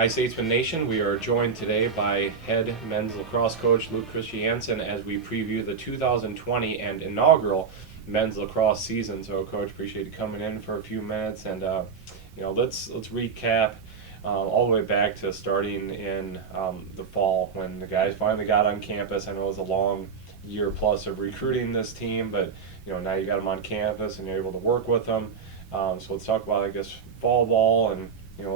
Hi, Statesman Nation. We are joined today by head men's lacrosse coach Luke Christiansen as we preview the 2020 and inaugural men's lacrosse season. So, Coach, appreciate you coming in for a few minutes, and let's recap all the way back to starting in the fall when the guys finally got on campus. I know it was a long year plus of recruiting this team, but now you got them on campus and you're able to work with them. So let's talk about, I guess, fall ball and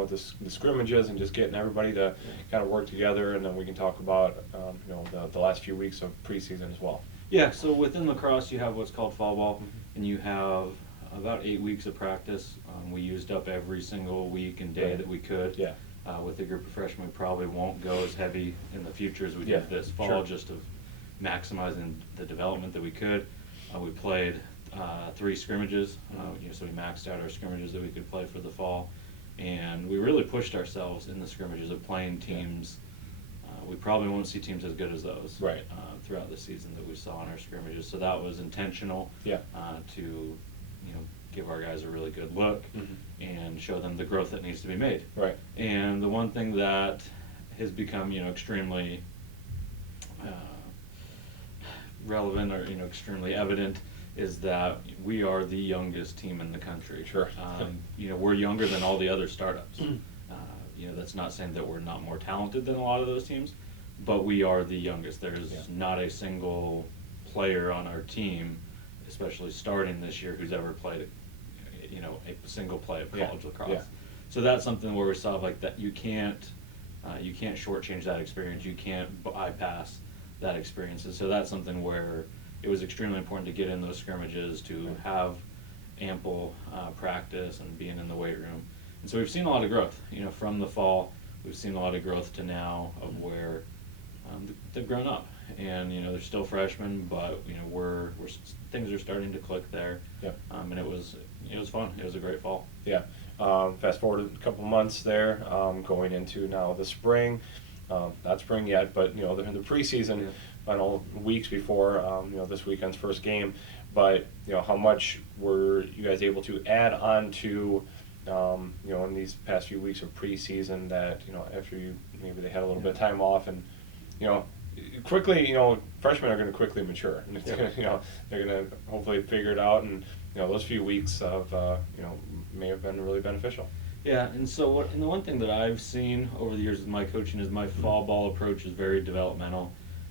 the scrimmages and just getting everybody to kind of work together, and then we can talk about the last few weeks of preseason as well. Yeah, so within lacrosse you have what's called fall ball, and you have about 8 weeks of practice. We used up every single week and day that we could. Yeah. With a group of freshmen, we probably won't go as heavy in the future as we did this fall, sure. just of maximizing the development that we could. We played 3 scrimmages, so we maxed out our scrimmages that we could play for the fall. And we really pushed ourselves in the scrimmages of playing teams. We probably won't see teams as good as those throughout the season that we saw in our scrimmages. So that was intentional to give our guys a really good look and show them the growth that needs to be made. Right. And the one thing that has become extremely relevant or extremely evident is that we are the youngest team in the country. Sure. We're younger than all the other startups. That's not saying that we're not more talented than a lot of those teams, but we are the youngest. There's not a single player on our team, especially starting this year, who's ever played a single play of college lacrosse. Yeah. So that's something where we saw like that you can't shortchange that experience. You can't bypass that experience. And so that's something where it was extremely important to get in those scrimmages, to have ample practice and being in the weight room. And so we've seen a lot of growth, from the fall. We've seen a lot of growth to now of where they've grown up, and they're still freshmen, but we're things are starting to click there. Yeah. And it was fun. It was a great fall. Yeah. Fast forward a couple months there, going into now the spring. Not spring yet, but the preseason. Final weeks before this weekend's first game, but how much were you guys able to add on to in these past few weeks of preseason that after maybe they had a little bit of time off, and quickly freshmen are going to quickly mature, and it's gonna, they're going to hopefully figure it out, and those few weeks of may have been really beneficial. Yeah, and so the one thing that I've seen over the years with my coaching is my fall ball approach is very developmental.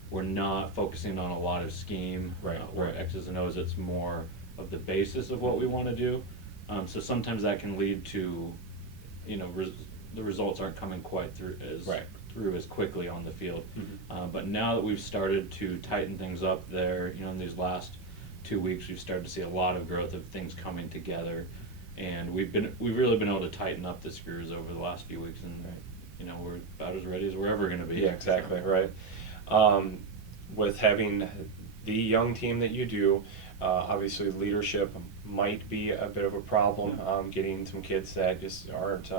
We're not focusing on a lot of scheme, or X's and O's. It's more of the basis of what we want to do. So sometimes that can lead to, the results aren't coming quite through as quickly on the field. But now that we've started to tighten things up there, in these last 2 weeks, we've started to see a lot of growth of things coming together, and we've really been able to tighten up the screws over the last few weeks, and we're about as ready as we're ever going to be. Yeah, exactly, right. With having the young team that you do, obviously leadership might be a bit of a problem, getting some kids that just aren't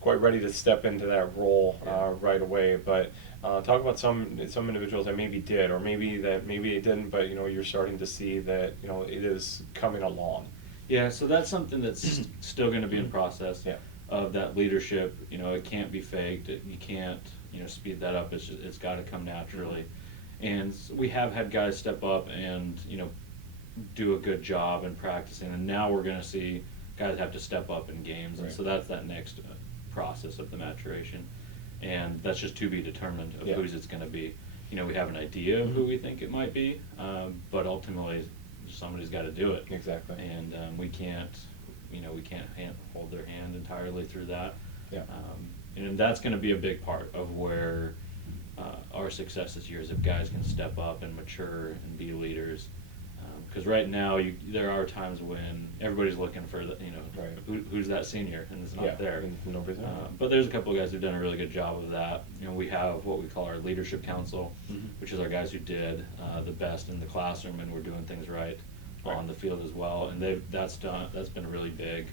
quite ready to step into that role right away. But talk about some individuals that maybe did, or maybe it didn't, but you're starting to see that it is coming along. Yeah, so that's something that's still going to be in process. Yeah. Of that leadership. It can't be faked. You can't speed that up. It's got to come naturally. And we have had guys step up and do a good job in practicing, and now we're going to see guys have to step up in games. And so that's that next process of the maturation, and that's just to be determined of whose it's going to be. We have an idea of who we think it might be, but ultimately somebody's got to do it. Exactly. And we can't hold their hand entirely through that. Yeah. And that's going to be a big part of where our success this year is if guys can step up and mature and be leaders. Because right now there are times when everybody's looking for who's that senior, and it's not there. But there's a couple of guys who've done a really good job of that. We have what we call our leadership council, which is our guys who did the best in the classroom and were doing things right on the field as well. And that's been really big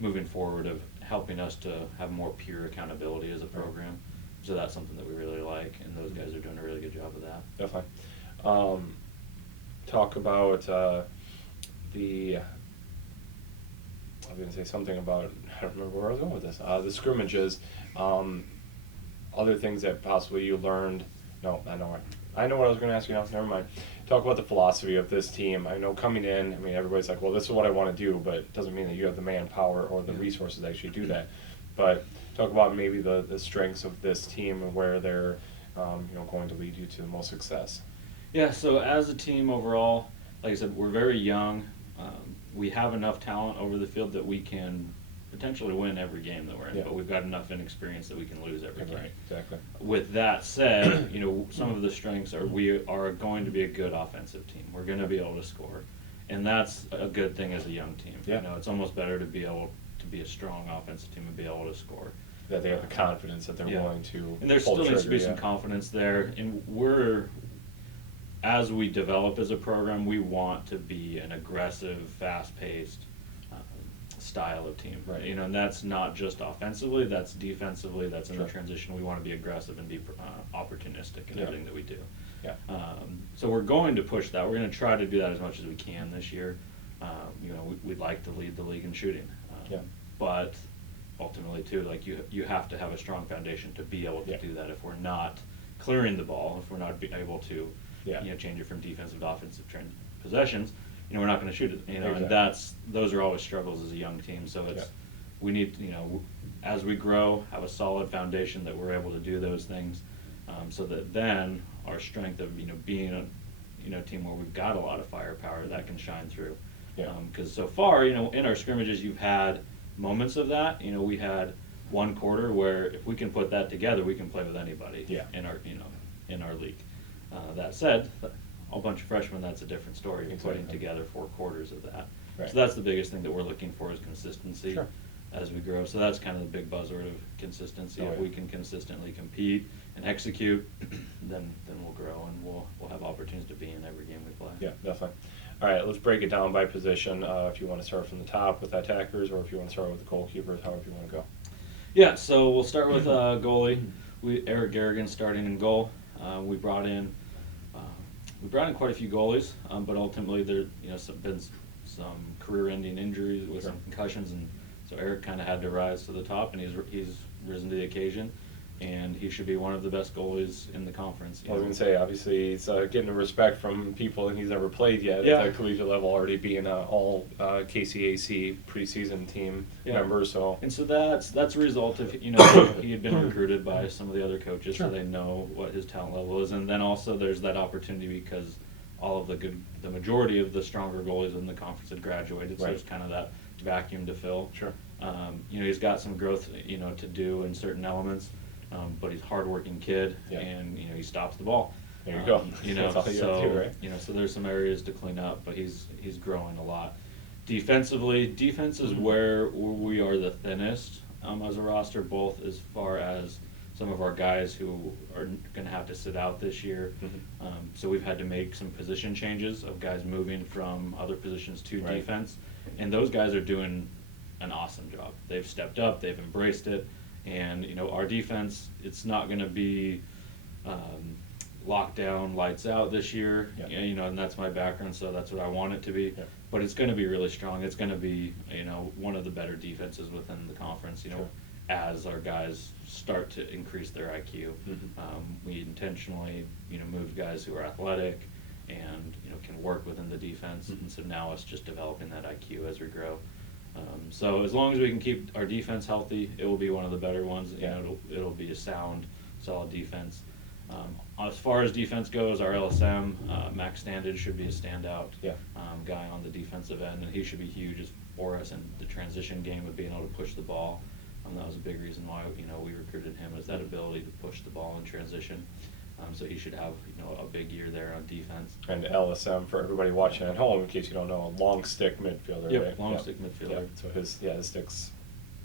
moving forward of helping us to have more pure accountability as a program. So that's something that we really like, and those guys are doing a really good job of that. Definitely. Talk about I was going to say something about, I don't remember where I was going with this, the scrimmages. other things that possibly you learned. No, I know what I was going to ask you now. Never mind. Talk about the philosophy of this team. I know coming in, I mean, everybody's like, well, this is what I want to do, but it doesn't mean that you have the manpower or the resources to actually do that. But talk about maybe the strengths of this team and where they're going to lead you to the most success. Yeah, so as a team overall, like I said, we're very young. We have enough talent over the field that we can potentially win every game that we're in, but we've got enough inexperience that we can lose every game. Right, exactly. With that said, some of the strengths are we are going to be a good offensive team. We're going to be able to score, and that's a good thing as a young team. Yeah. It's almost better to be able to be a strong offensive team and be able to score. That they have the confidence that they're willing to. And there still needs to be some confidence there, and as we develop as a program, we want to be an aggressive, fast-paced style of team. Right. And that's not just offensively, that's defensively, that's in the transition. We want to be aggressive and be opportunistic in everything that we do. Yeah. So we're going to push that. We're going to try to do that as much as we can this year. We'd like to lead the league in shooting. But ultimately, too, like you have to have a strong foundation to be able to do that. If we're not clearing the ball, if we're not able to change it from defensive to offensive possessions, we're not going to shoot it. Exactly. And those are always struggles as a young team. So we need as we grow, have a solid foundation that we're able to do those things, so that then our strength of being a team where we've got a lot of firepower that can shine through. Because so far, in our scrimmages, you've had moments of that. We had one quarter where if we can put that together, we can play with anybody in our league. That said, a bunch of freshmen, that's a different story. Putting together 4 quarters of that. Right. So that's the biggest thing that we're looking for is consistency as we grow. So that's kind of the big buzzword of consistency. If we can consistently compete and execute, then we'll grow and we'll have opportunities to be in every game we play. Yeah, definitely. All right, let's break it down by position. If you want to start from the top with attackers, or if you want to start with the goalkeepers, however you want to go. Yeah, so we'll start with goalie. Eric Garrigan starting in goal. We brought in quite a few goalies, but ultimately there been some career-ending injuries with some concussions, and so Eric kind of had to rise to the top, and he's risen to the occasion, and he should be one of the best goalies in the conference. I was going to say, obviously, he's getting the respect from people that he's never played yet at the collegiate level, already being an all KCAC preseason team member. So that's a result of he had been recruited by some of the other coaches, so they know what his talent level is, and then also there's that opportunity because all of the majority of the stronger goalies in the conference had graduated, so there's kind of that vacuum to fill. Sure. He's got some growth to do in certain elements. But he's a hard-working kid, and he stops the ball. There you go. So there's some areas to clean up, but he's growing a lot. Defensively, defense is where we are the thinnest as a roster, both as far as some of our guys who are going to have to sit out this year. So we've had to make some position changes of guys moving from other positions to defense, and those guys are doing an awesome job. They've stepped up, they've embraced it. And our defense, it's not going to be lockdown, lights out this year. And that's my background, so that's what I want it to be. But it's going to be really strong. It's going to be one of the better defenses within the conference. As our guys start to increase their IQ, we intentionally moved guys who are athletic and can work within the defense. And so now it's just developing that IQ as we grow. So as long as we can keep our defense healthy, it will be one of the better ones. It'll be a sound, solid defense. As far as defense goes, our LSM, Max Standage, should be a standout guy on the defensive end, and he should be huge for us in the transition game of being able to push the ball. That was a big reason why we recruited him, is that ability to push the ball in transition. So he should have a big year there on defense. And LSM, for everybody watching at home, in case you don't know, a long stick midfielder. Right? Long stick midfielder. So his stick's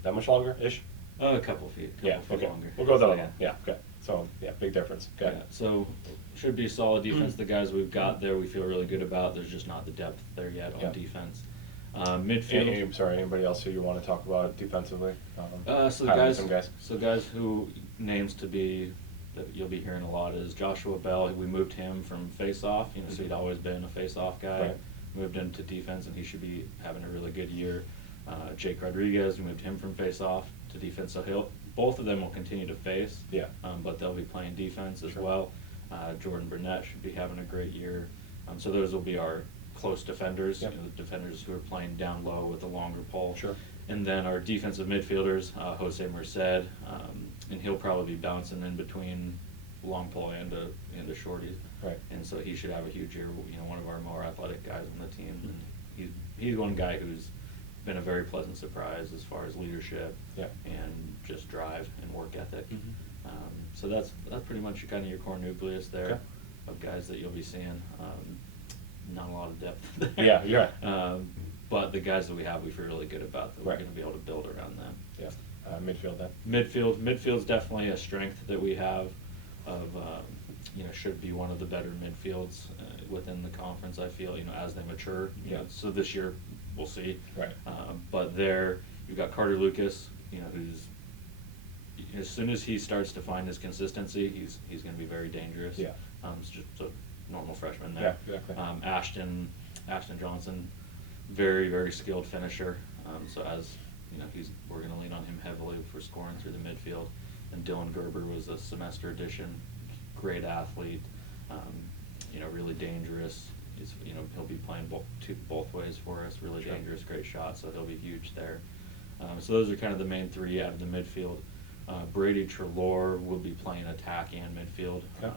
that much longer-ish? A couple feet. Feet longer. We'll go that long. Okay. So big difference. Okay. So should be solid defense. The guys we've got there, we feel really good about. There's just not the depth there yet on defense. Midfield. I'm sorry. Anybody else who you want to talk about defensively? Guys who names to be that you'll be hearing a lot is Joshua Bell. We moved him from face-off. So he'd always been a face-off guy. Moved him to defense, and he should be having a really good year. Jake Rodriguez, we moved him from face-off to defense, so both of them will continue to face. Yeah. But they'll be playing defense as Sure. well. Jordan Burnett should be having a great year. So those will be our close defenders, Yep. the defenders who are playing down low with a longer pole. Sure. And then our defensive midfielders, Jose Merced, and he'll probably be bouncing in between long pole and a shorty. Right. And so he should have a huge year. One of our more athletic guys on the team. And he's one guy who's been a very pleasant surprise as far as leadership and just drive and work ethic. So that's pretty much kind of your core nucleus there Okay. of guys that you'll be seeing. Not a lot of depth there. Yeah, you're right. But the guys that we have, we feel really good about that we're Right. going to be able to build around them. Yeah. Midfield then. Midfield's definitely a strength that we have. Should be one of the better midfields within the conference. I feel as they mature. So this year we'll see. Right. But there you've got Carter Lucas. Who's as soon as he starts to find his consistency, he's going to be very dangerous. Yeah. It's just a normal freshman there. Yeah, exactly. Ashton Johnson, very very skilled finisher. So as we're going to lean on him heavily for scoring through the midfield. And Dylan Gerber was a semester addition, great athlete, really dangerous. He'll be playing both ways for us, really Sure. dangerous, great shot, so he'll be huge there. So those are kind of the main three out of the midfield. Brady Trelaw will be playing attack and midfield, Okay.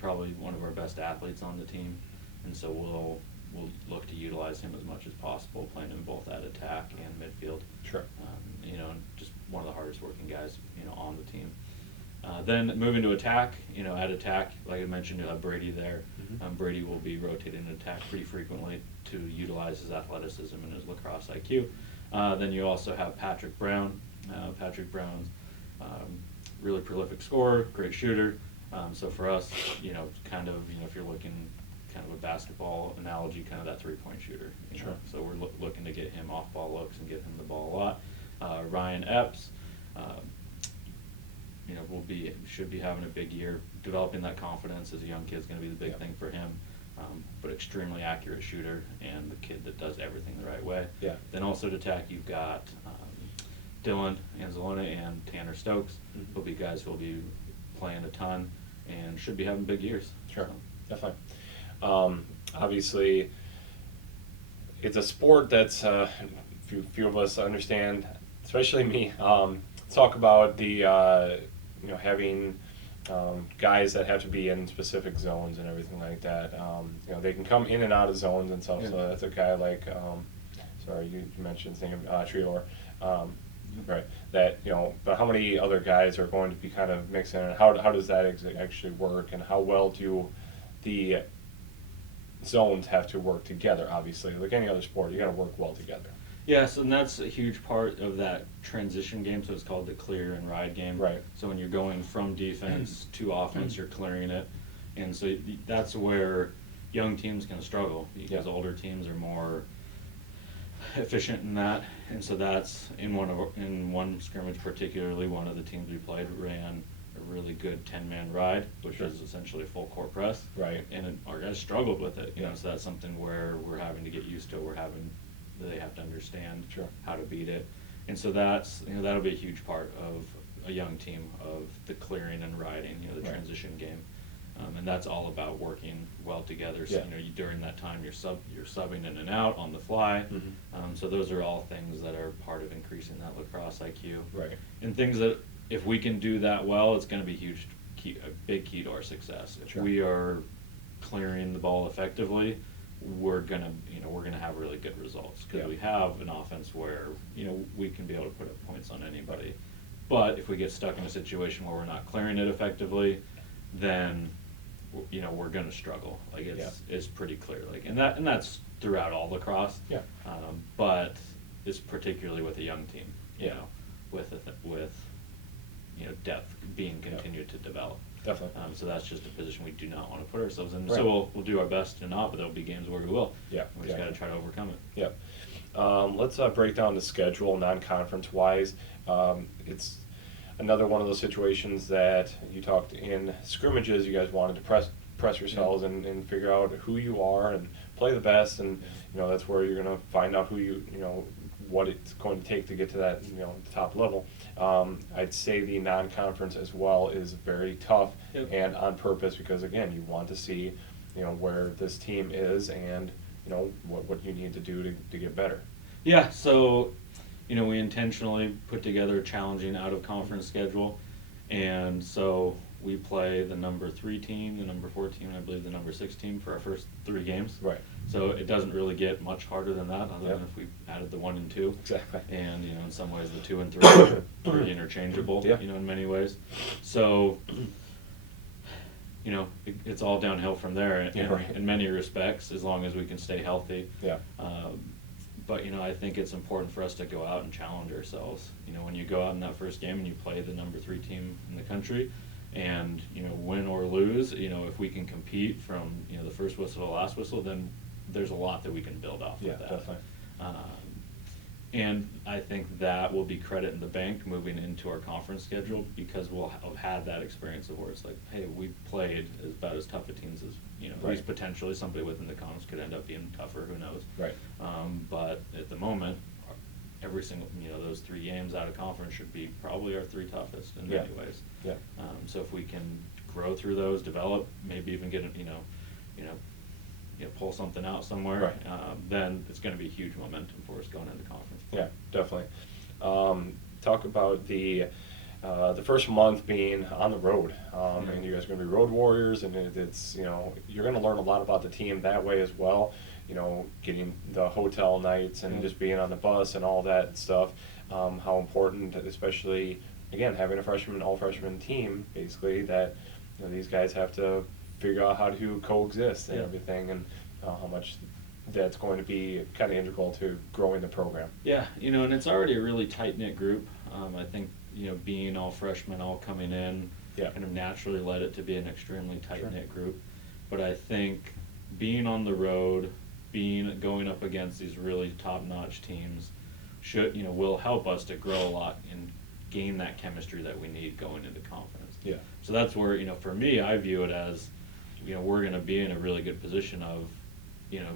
Probably one of our best athletes on the team, and so we'll look to utilize him as much as possible, playing him both at attack and midfield. Sure. And just one of the hardest working guys, on the team. Then moving to attack, at attack, like I mentioned, you'll have Brady there. Brady will be rotating attack pretty frequently to utilize his athleticism and his lacrosse IQ. Then you also have Patrick Brown. Patrick Brown's really prolific scorer, great shooter. So for us, kind of, if you're looking kind of a basketball analogy, kind of that three-point shooter. Sure. So we're looking to get him off-ball looks and get him the ball a lot. Ryan Epps, should be having a big year. Developing that confidence as a young kid is going to be the big thing for him. But extremely accurate shooter and the kid that does everything the right way. Yeah. Then also to attack, you've got Dylan Anzalone and Tanner Stokes. Will be guys who will be playing a ton and should be having big years. Sure. So. Definitely. Obviously, it's a sport that's few of us understand, especially me. Talk about the having guys that have to be in specific zones and everything like that. They can come in and out of zones and stuff. Yeah. So that's a guy like, sorry, you mentioned his name, Treor. Right. That but how many other guys are going to be kind of mixing in? How does that actually work, and how well do the zones have to work together? Obviously, like any other sport, you got to work well together. Yes, and that's a huge part of that transition game, so it's called the clear and ride game. Right. So when you're going from defense to offense, you're clearing it. And so that's where young teams can struggle, because older teams are more efficient in that. And so that's in one scrimmage particularly, one of the teams we played ran a really good 10-man ride, which is essentially a full court press. Right. And our guys struggled with it. Yeah. So that's something where we're having to get used to. They have to understand how to beat it. And so that's, that'll be a huge part of a young team, of the clearing and riding, the transition game. And that's all about working well together. So, during that time you're subbing in and out on the fly. So those are all things that are part of increasing that lacrosse IQ. Right. And things that, if we can do that well, it's going to be a big key to our success. If we are clearing the ball effectively, we're gonna have really good results, because we have an offense where we can be able to put up points on anybody. But if we get stuck in a situation where we're not clearing it effectively, then we're gonna struggle. Like it's pretty clear. Like and that's throughout all lacrosse. Yeah. But it's particularly with a young team. With depth being continued to develop. Definitely. So that's just a position we do not want to put ourselves in. Right. So we'll do our best to not, but there'll be games where we will. Yeah. We just got to try to overcome it. Yeah. Let's break down the schedule non-conference wise. It's another one of those situations that you talked in scrimmages. You guys wanted to press yourselves and figure out who you are and play the best, and that's where you're going to find out who what it's going to take to get to that top level. I'd say the non-conference as well is very tough, Yep. and on purpose, because again, you want to see where this team is, and what you need to do to get better. Yeah, so we intentionally put together a challenging out-of-conference schedule, and so we play the number 3 team, the number 4 team, and I believe the number 6 team for our first 3 games. Right. So it doesn't really get much harder than that, other Yep. than if we added the 1 and 2. Exactly. And in some ways the 2 and 3 are pretty interchangeable. Yeah. In many ways. So it's all downhill from there in many respects, as long as we can stay healthy. Yeah. But I think it's important for us to go out and challenge ourselves. When you go out in that first game and you play the number 3 team in the country, and win or lose, if we can compete from the first whistle to the last whistle, then there's a lot that we can build off of that. Definitely. And I think that will be credit in the bank moving into our conference schedule, because we'll have had that experience of where it's like, hey, we played about as tough a teams as at Right. least potentially somebody within the conference could end up being tougher. Who knows? Right. But at the moment, every single those 3 games out of conference should be probably our 3 toughest in many ways. Yeah. So if we can grow through those, develop, maybe even get pull something out somewhere, Right. then it's going to be huge momentum for us going into conference. Yeah, definitely. Talk about the first month being on the road, and you guys are going to be road warriors, and it's you're going to learn a lot about the team that way as well. Getting the hotel nights and just being on the bus and all that stuff. How important, especially again having a all freshman team, basically that these guys have to figure out how to coexist and everything, and how much that's going to be kind of integral to growing the program. Yeah, and it's already a really tight-knit group. I think, being all freshmen, all coming in, kind of naturally led it to be an extremely tight-knit group. But I think being on the road, going up against these really top-notch teams will help us to grow a lot and gain that chemistry that we need going into conference. Yeah. So that's where, for me, I view it as, we're going to be in a really good position of,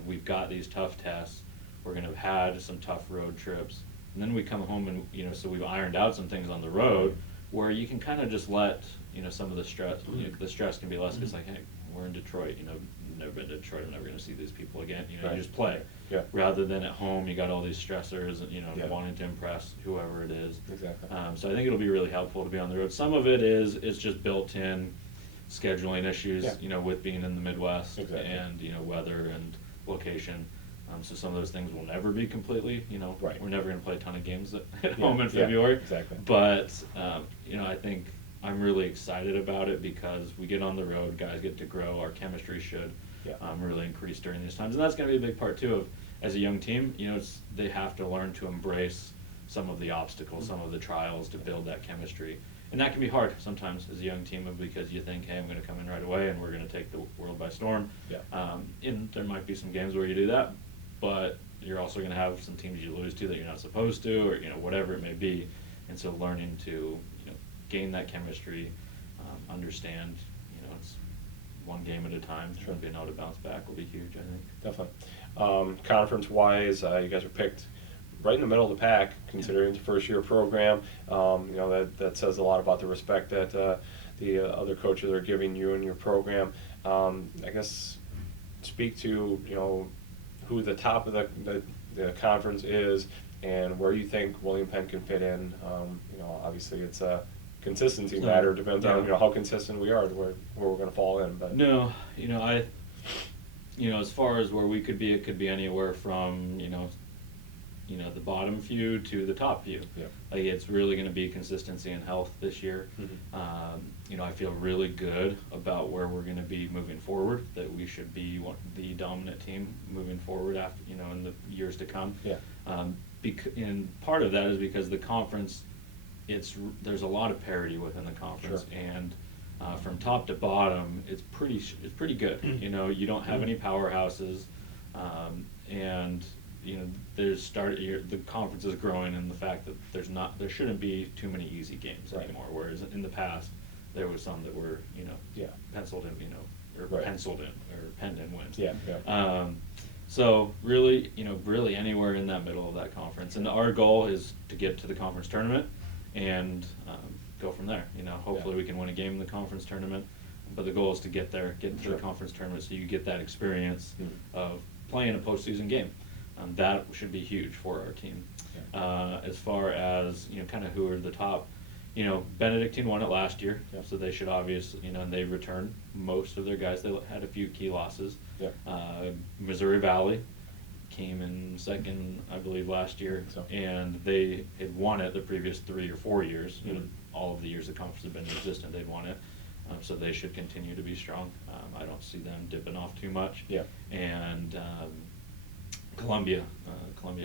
we've got these tough tests, we're going to have had some tough road trips, and then we come home and, so we've ironed out some things on the road where you can kind of just let, some of the stress, the stress can be less, because like, hey, we're in Detroit, never been to Detroit, I'm never going to see these people again, Right. You just play. Yeah. Rather than at home, you got all these stressors, wanting to impress whoever it is. Exactly. So I think it'll be really helpful to be on the road. Some of it is just built-in scheduling issues, with being in the Midwest. Exactly. And, weather and location. So some of those things will never be completely, Right. we're never going to play a ton of games at home in February. Exactly. But, I think I'm really excited about it, because we get on the road, guys get to grow, our chemistry should really increase during these times. And that's going to be a big part, too, of as a young team, they have to learn to embrace some of the obstacles, some of the trials to build that chemistry. And that can be hard sometimes as a young team, because you think, hey, I'm going to come in right away and we're going to take the world by storm. Yeah. And there might be some games where you do that, but you're also going to have some teams you lose to that you're not supposed to, or whatever it may be. And so learning to gain that chemistry, understand it's one game at a time. Sure. Being able to bounce back will be huge, I think. Definitely. Conference-wise, you guys are picked right in the middle of the pack, considering it's a first-year program. That says a lot about the respect that the other coaches are giving you and your program. I guess speak to who the top of the conference is, and where you think William Penn can fit in. Obviously it's a consistency matter. Depends on how consistent we are to where we're going to fall in. But no, as far as where we could be, it could be anywhere from the bottom few to the top few. Yeah. Like, it's really going to be consistency and health this year. Mm-hmm. I feel really good about where we're going to be moving forward. That we should be the dominant team moving forward after in the years to come. Yeah. And part of that is because the conference, there's a lot of parity within the conference, Sure. and from top to bottom, it's pretty good. You don't have any powerhouses, and the conference is growing in the fact that there shouldn't be too many easy games anymore. Whereas in the past, there was some that were penciled in, or Right. penciled in or penned in wins. Yeah. So really, really anywhere in that middle of that conference. And our goal is to get to the conference tournament and go from there. Hopefully we can win a game in the conference tournament, but the goal is to get there, get to the conference tournament, so you get that experience of playing a postseason game. That should be huge for our team. As far as kind of who are the top, Benedictine won it last year, so they should obviously, and they returned most of their guys. They had a few key losses. Missouri Valley came in second, I believe, last year, and they had won it the previous 3 or 4 years. All of the years the conference had been in existence, they'd won it. So they should continue to be strong. I don't see them dipping off too much. And Columbia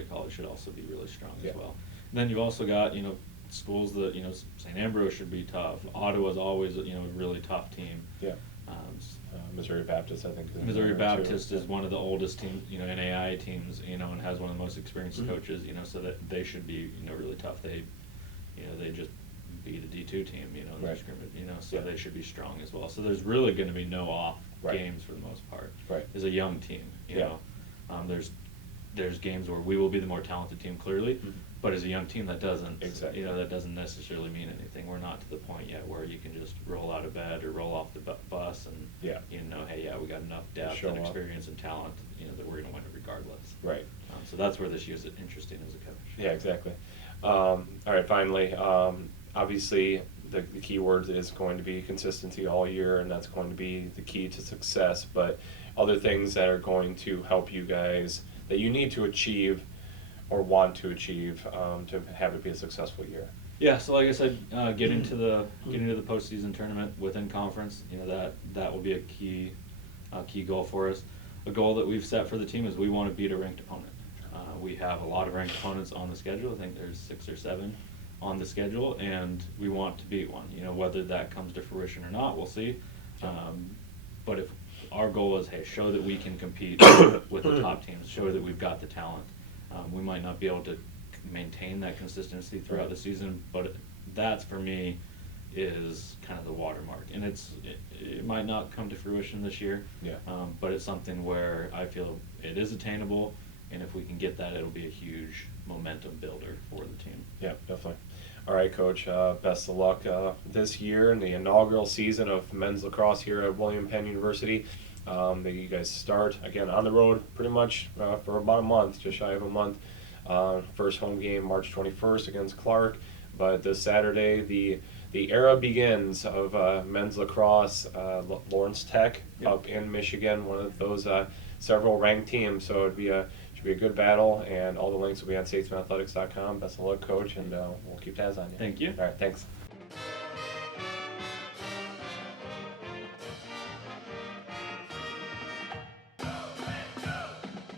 College should also be really strong as well. And then you've also got schools that St. Ambrose should be tough. Ottawa's always a really tough team. Missouri Baptist, I think. Missouri Baptist is one of the oldest teams, NAI teams, and has one of the most experienced coaches, so that they should be really tough. They just beat a D2 team, in the scrimmage, so they should be strong as well. So there's really going to be no off games for the most part. As a young team, there's games where we will be the more talented team clearly, but as a young team that doesn't that doesn't necessarily mean anything. We're not to the point yet where you can just roll out of bed or roll off the bus and hey, we got enough depth and experience and talent that we're going to win it regardless. So that's where this year's interesting as a coach. Exactly. All right, finally, obviously the key word is going to be consistency all year, and that's going to be the key to success, but other things that are going to help you guys that you need to achieve or want to achieve to have it be a successful year. So like I said, get into the postseason tournament within conference. That will be a key goal for us. A goal that we've set for the team is we want to beat a ranked opponent. We have a lot of ranked opponents on the schedule. I think there's 6 or 7 on the schedule, and we want to beat one. Whether that comes to fruition or not, we'll see. But if our goal is, hey, show that we can compete with the top teams, show that we've got the talent. We might not be able to maintain that consistency throughout the season, but that's, for me, is kind of the watermark. And it might not come to fruition this year, but it's something where I feel it is attainable, and if we can get that, it'll be a huge momentum builder for the team. Definitely. All right, Coach, best of luck this year in the inaugural season of men's lacrosse here at William Penn University. You guys start, again, on the road pretty much for about a month, just shy of a month. First home game, March 21st against Clark. But this Saturday, the era begins of men's lacrosse, Lawrence Tech up in Michigan, one of those several ranked teams. So should be a good battle, and all the links will be on statesmanathletics.com. Best of luck, Coach, and we'll keep tabs on you. Thank you. All right, thanks.